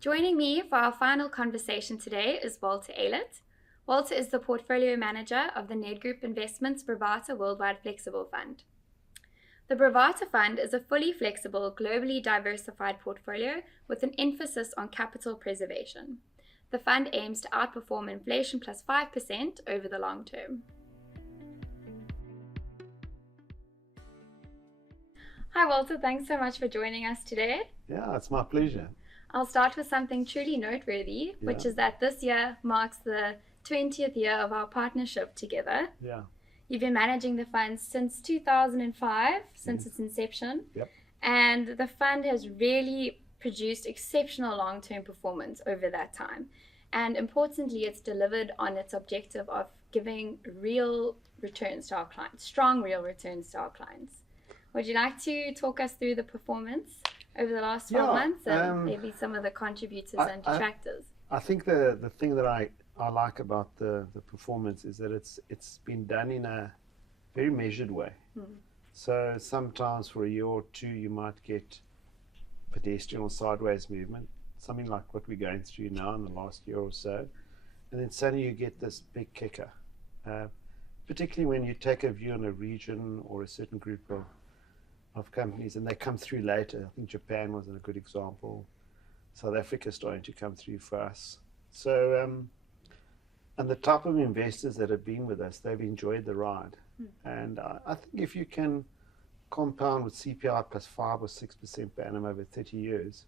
Joining me for our final conversation today is Walter Aylett. Walter is the portfolio manager of the Nedgroup Investments Bravata Worldwide Flexible Fund. The Bravata Fund is a fully flexible, globally diversified portfolio with an emphasis on capital preservation. The fund aims to outperform inflation plus 5% over the long term. Hi Walter, thanks so much for joining us today. Yeah, it's my pleasure. I'll start with something truly noteworthy, which is that this year marks the 20th year of our partnership together. Yeah. You've been managing the fund since 2005, since its inception. Yep. And the fund has really produced exceptional long-term performance over that time. And importantly, it's delivered on its objective of giving real returns to our clients, strong real returns to our clients. Would you like to talk us through the performance over the last 12 months and maybe some of the contributors and detractors? I think the thing that I like about the performance is that it's been done in a very measured way. So sometimes for a year or two you might get pedestrian or sideways movement, something like what we're going through now in the last year or so, and then suddenly you get this big kicker, particularly when you take a view on a region or a certain group of companies and they come through later. I think Japan was a good example. South Africa is starting to come through for us. So, and the type of investors that have been with us, they've enjoyed the ride. And I think if you can compound with CPI plus 5 or 6% per annum over 30 years,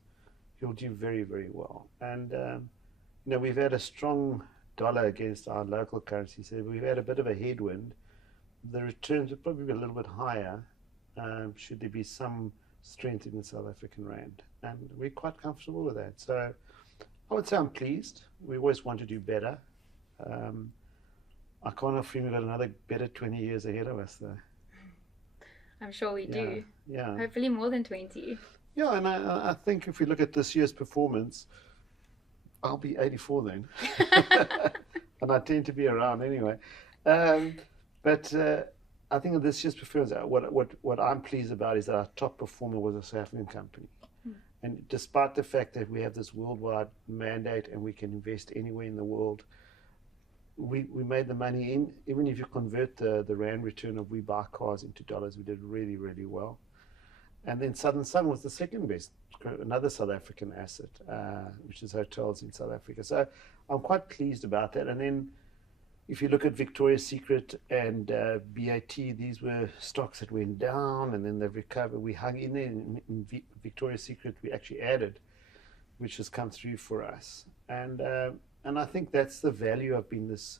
you'll do very, very well. And, we've had a strong dollar against our local currency, so we've had a bit of a headwind. The returns will probably be a little bit higher should there be some strength in the South African rand. And we're quite comfortable with that. So I would say I'm pleased. We always want to do better. I can't affirm we've got another better 20 years ahead of us, though. I'm sure we do. Yeah. Hopefully more than 20. Yeah, and I think if we look at this year's performance, I'll be 84 then. And I tend to be around anyway. But I think of this year's performance, what I'm pleased about is that our top performer was a South African company. And despite the fact that we have this worldwide mandate and we can invest anywhere in the world, we made the money in. Even if you convert the rand return of we buy cars into dollars, we did really, really well. And then Southern Sun was the second best, another South African asset, which is hotels in South Africa. So I'm quite pleased about that. And then if you look at Victoria's Secret and BAT, these were stocks that went down and then they've recovered. We hung in there. In Victoria's Secret, we actually added, which has come through for us. And I think that's the value of being this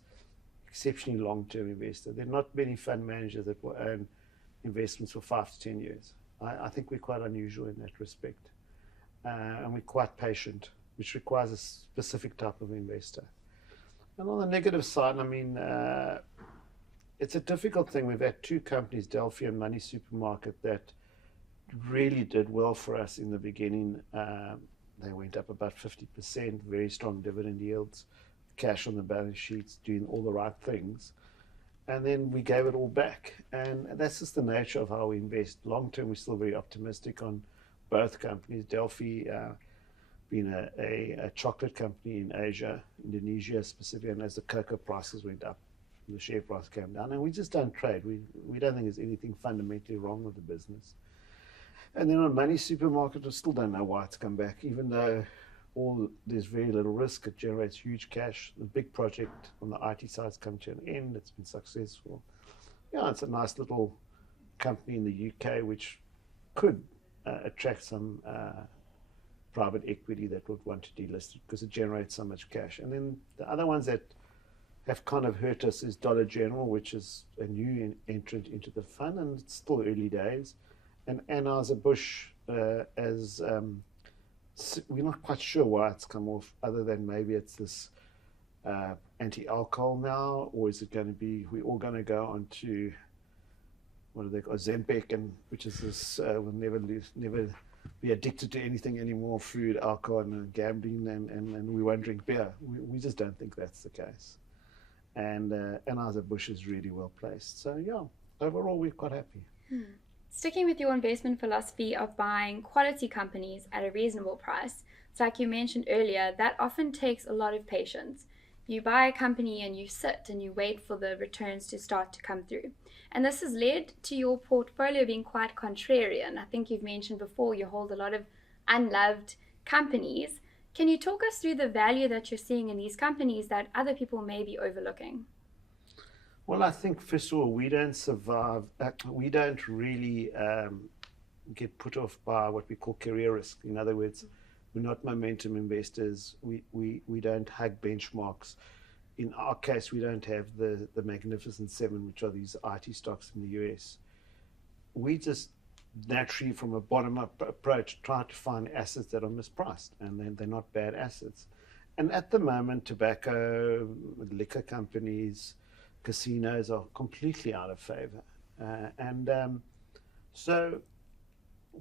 exceptionally long-term investor. There are not many fund managers that will own investments for 5 to 10 years. I think we're quite unusual in that respect. And we're quite patient, which requires a specific type of investor. And on the negative side, I mean, it's a difficult thing. We've had two companies, Delphi and Money Supermarket, that really did well for us in the beginning. They went up about 50%, very strong dividend yields, cash on the balance sheets, doing all the right things. And then we gave it all back. And that's just the nature of how we invest. Long term, we're still very optimistic on both companies. Delphi being a chocolate company in Asia, Indonesia specifically, and as the cocoa prices went up, the share price came down. And we just don't trade. We don't think there's anything fundamentally wrong with the business. And then on Money Supermarket, we still don't know why it's come back, even though there's very little risk. It generates huge cash. The big project on the IT side has come to an end. It's been successful. Yeah, it's a nice little company in the UK which could attract some private equity that would want to delist it because it generates so much cash. And then the other ones that have kind of hurt us is Dollar General, which is a new entrant into the fund, and it's still early days. And Anheuser-Busch, we're not quite sure why it's come off, other than maybe it's this anti-alcohol now, or is it going to be we're all going to go on to what do they call Ozempic, and which is this we'll never be addicted to anything anymore, food, alcohol, and gambling, and we won't drink beer. We just don't think that's the case. And Anheuser-Busch is really well placed. So yeah, overall we're quite happy. Sticking with your investment philosophy of buying quality companies at a reasonable price, it's like you mentioned earlier, that often takes a lot of patience. You buy a company and you sit and you wait for the returns to start to come through. And this has led to your portfolio being quite contrarian. I think you've mentioned before you hold a lot of unloved companies. Can you talk us through the value that you're seeing in these companies that other people may be overlooking? Well, I think, first of all, we don't survive, we don't really get put off by what we call career risk. In other words, we're not momentum investors. We don't hug benchmarks. In our case, we don't have the Magnificent Seven, which are these IT stocks in the US. We just naturally, from a bottom-up approach, try to find assets that are mispriced, and they're not bad assets. And at the moment, tobacco, liquor companies, casinos are completely out of favor. So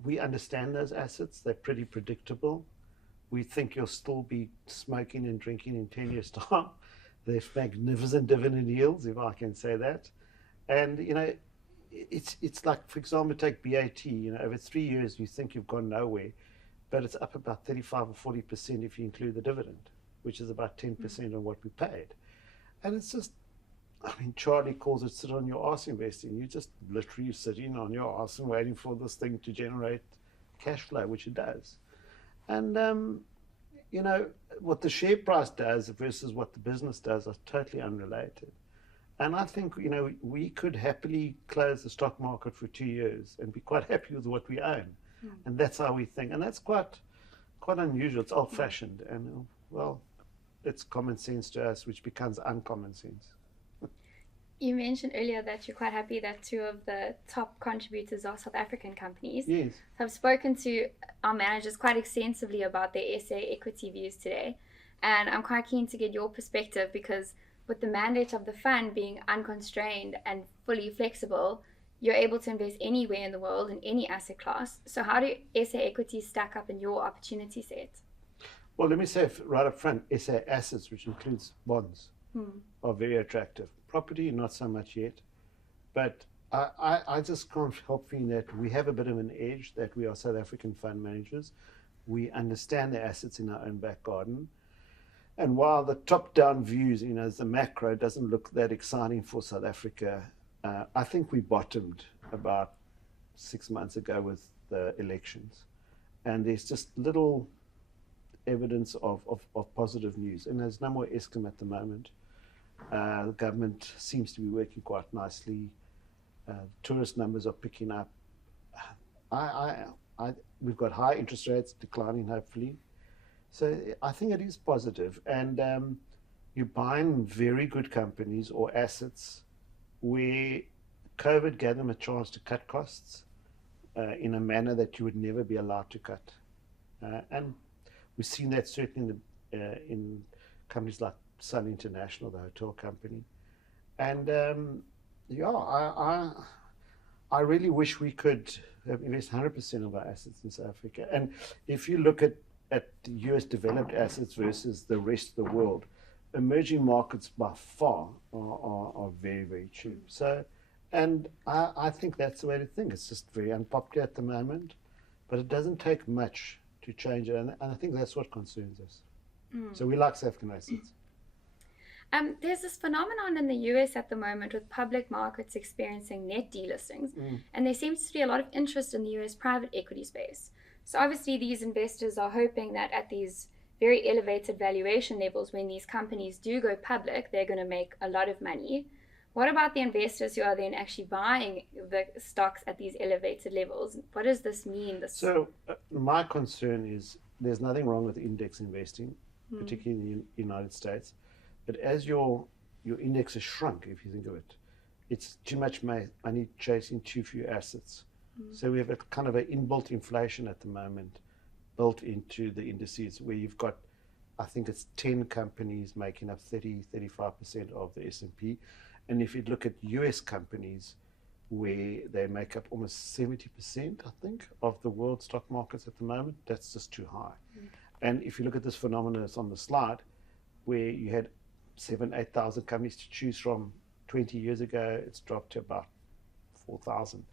we understand those assets. They're pretty predictable. We think you'll still be smoking and drinking in 10 years' time. They're magnificent dividend yields, if I can say that. And, it's like, for example, take BAT, over 3 years, you think you've gone nowhere, but it's up about 35 or 40% if you include the dividend, which is about 10% of what we paid. And it's just, Charlie calls it sit on your arse investing. You just literally sitting on your arse and waiting for this thing to generate cash flow, which it does. And, what the share price does versus what the business does are totally unrelated. And I think, we could happily close the stock market for 2 years and be quite happy with what we own. And that's how we think. And that's quite unusual. It's old-fashioned. And, well, it's common sense to us, which becomes uncommon sense. You mentioned earlier that you're quite happy that two of the top contributors are South African companies. Yes. So I've spoken to our managers quite extensively about their SA equity views today. And I'm quite keen to get your perspective because with the mandate of the fund being unconstrained and fully flexible, you're able to invest anywhere in the world in any asset class. So how do SA equities stack up in your opportunity set? Well, let me say right up front, SA assets, which includes bonds, are very attractive. Property, not so much yet. But I just can't help feeling that we have a bit of an edge that we are South African fund managers. We understand the assets in our own back garden. And while the top-down views, as the macro doesn't look that exciting for South Africa, I think we bottomed about 6 months ago with the elections. And there's just little evidence of positive news. And there's no more Eskom at the moment. The government seems to be working quite nicely. Tourist numbers are picking up. We've got high interest rates declining, hopefully. So I think it is positive. And you're buying very good companies or assets where COVID gave them a chance to cut costs in a manner that you would never be allowed to cut. And we've seen that certainly in companies like Sun International, the hotel company. And I really wish we could invest 100% of our assets in South Africa. And if you look at the US developed assets versus the rest of the world, emerging markets by far are very, very cheap. So, and I think that's the way to think. It's just very unpopular at the moment, but it doesn't take much to change it. And I think that's what concerns us. So we like South African assets. There's this phenomenon in the US at the moment with public markets experiencing net delistings, and there seems to be a lot of interest in the US private equity space. So obviously these investors are hoping that at these very elevated valuation levels, when these companies do go public, they're going to make a lot of money. What about the investors who are then actually buying the stocks at these elevated levels? What does this mean? So my concern is there's nothing wrong with index investing, particularly in the United States. But as your index has shrunk, if you think of it, it's too much money chasing too few assets. So we have a kind of an inbuilt inflation at the moment built into the indices where you've got, I think it's 10 companies making up 35% of the S&P. And if you look at US companies where they make up almost 70%, I think, of the world stock markets at the moment, that's just too high. And if you look at this phenomenon that's on the slide, where you had 8,000 companies to choose from 20 years ago, it's dropped to about 4,000.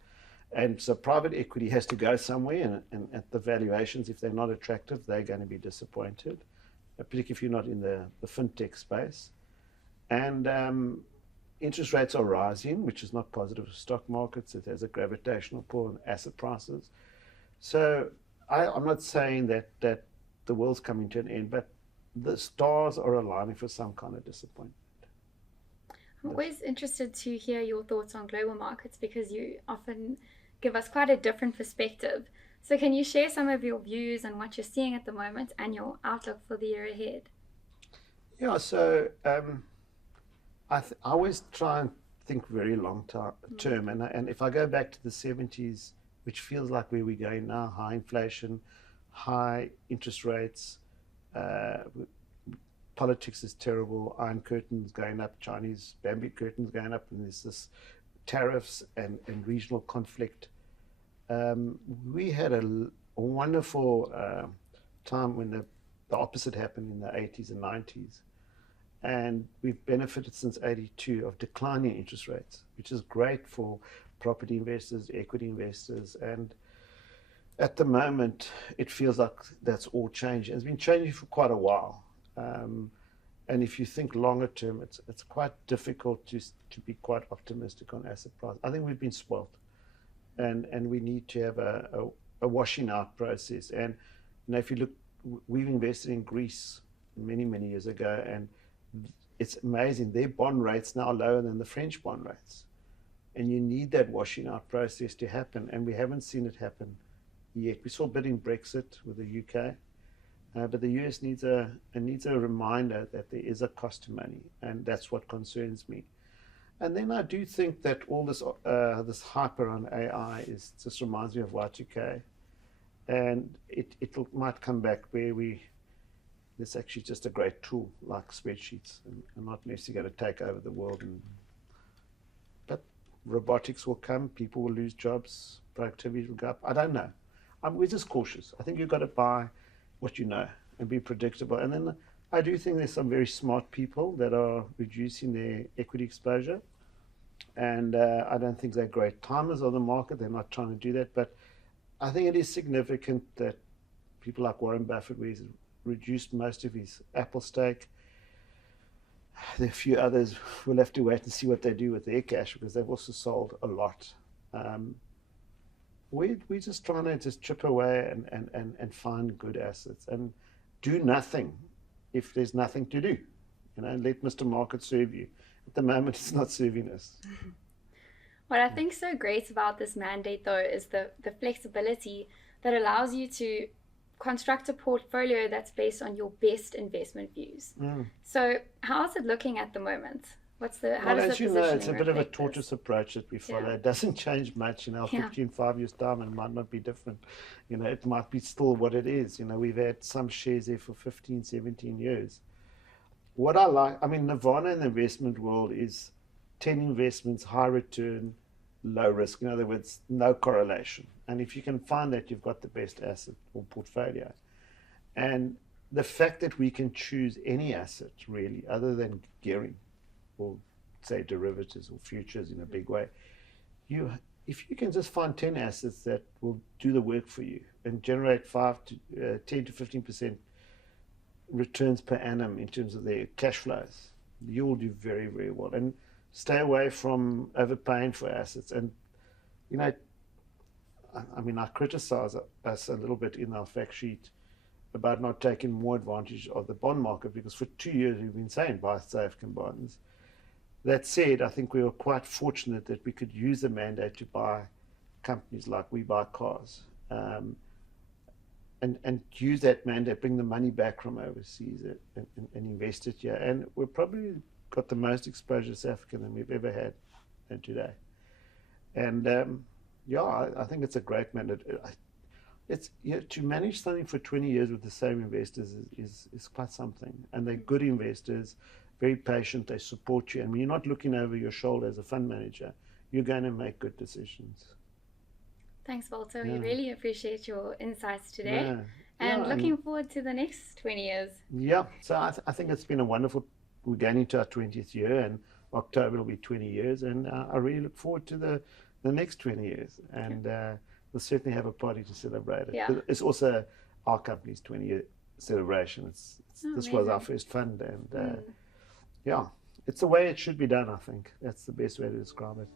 And so private equity has to go somewhere, and at the valuations, if they're not attractive, they're going to be disappointed, particularly if you're not in the fintech space. And interest rates are rising, which is not positive for stock markets. It has a gravitational pull on asset prices. So I'm not saying that the world's coming to an end, but the stars are aligning for some kind of disappointment. I'm always interested to hear your thoughts on global markets because you often give us quite a different perspective. So can you share some of your views on what you're seeing at the moment and your outlook for the year ahead? Yeah, so I always try and think very long term. And if I go back to the 70s, which feels like where we're going now, high inflation, high interest rates, politics is terrible, Iron Curtain's going up, Chinese Bamboo Curtain's going up, and there's this tariffs and regional conflict. We had a wonderful time when the opposite happened in the 80s and 90s. And we've benefited since 82 of declining interest rates, which is great for property investors, equity investors. And at the moment, it feels like that's all changing. It's been changing for quite a while. And if you think longer term, it's quite difficult to be quite optimistic on asset price. I think we've been spoilt, and we need to have a washing out process. And if you look, we've invested in Greece many years ago, and it's amazing. Their bond rates now are lower than the French bond rates, and you need that washing out process to happen. And we haven't seen it happen yet. We saw a bit in Brexit with the UK. But the US needs a reminder that there is a cost to money, and that's what concerns me. And then I do think that all this hype around AI just reminds me of Y2K, and it might come back where it's actually just a great tool like spreadsheets, and not necessarily going to take over the world. But robotics will come, people will lose jobs, productivity will go up. I don't know. We're just cautious. I think you've got to buy what you know and be predictable. And then I do think there's some very smart people that are reducing their equity exposure. And I don't think they're great timers of the market. They're not trying to do that. But I think it is significant that people like Warren Buffett, where he's reduced most of his Apple stake. There are a few others. We'll have to wait and see what they do with their cash, because they've also sold a lot. We're just trying to just chip away and find good assets and do nothing if there's nothing to do. Let Mr. Market serve you. At the moment, it's not serving us. What I think so great about this mandate, though, is the flexibility that allows you to construct a portfolio that's based on your best investment views. So how is it looking at the moment? As you know, it's a bit of a tortoise approach that we follow. It doesn't change much. I'll put you in 5 years' time, and it might not be different. It might be still what it is. We've had some shares there for 15, 17 years. What I like, Nirvana in the investment world is 10 investments, high return, low risk. In other words, no correlation. And if you can find that, you've got the best asset or portfolio. And the fact that we can choose any asset, really, other than gearing, or say derivatives or futures in a big way, if you can just find 10 assets that will do the work for you and generate 10 to 15% returns per annum in terms of their cash flows, you will do very, very well. And stay away from overpaying for assets. And I criticize us a little bit in our fact sheet about not taking more advantage of the bond market, because for 2 years we've been saying buy South African bonds. That said, I think we were quite fortunate that we could use the mandate to buy companies like we buy cars, and use that mandate, bring the money back from overseas and invest it here. And we've probably got the most exposure to South Africa than we've ever had today. And I think it's a great mandate. To manage something for 20 years with the same investors is quite something. And they're good investors, very patient, they support you. And when you're not looking over your shoulder as a fund manager, you're going to make good decisions. Thanks, Walter. We really appreciate your insights today. And looking forward to the next 20 years. Yeah, so I think it's been a wonderful, we're going into our 20th year, and October will be 20 years, and I really look forward to the next 20 years. And we'll certainly have a party to celebrate it. Yeah. But it's also our company's 20-year celebration. This was our first fund, and yeah, it's the way it should be done, I think. That's the best way to describe it.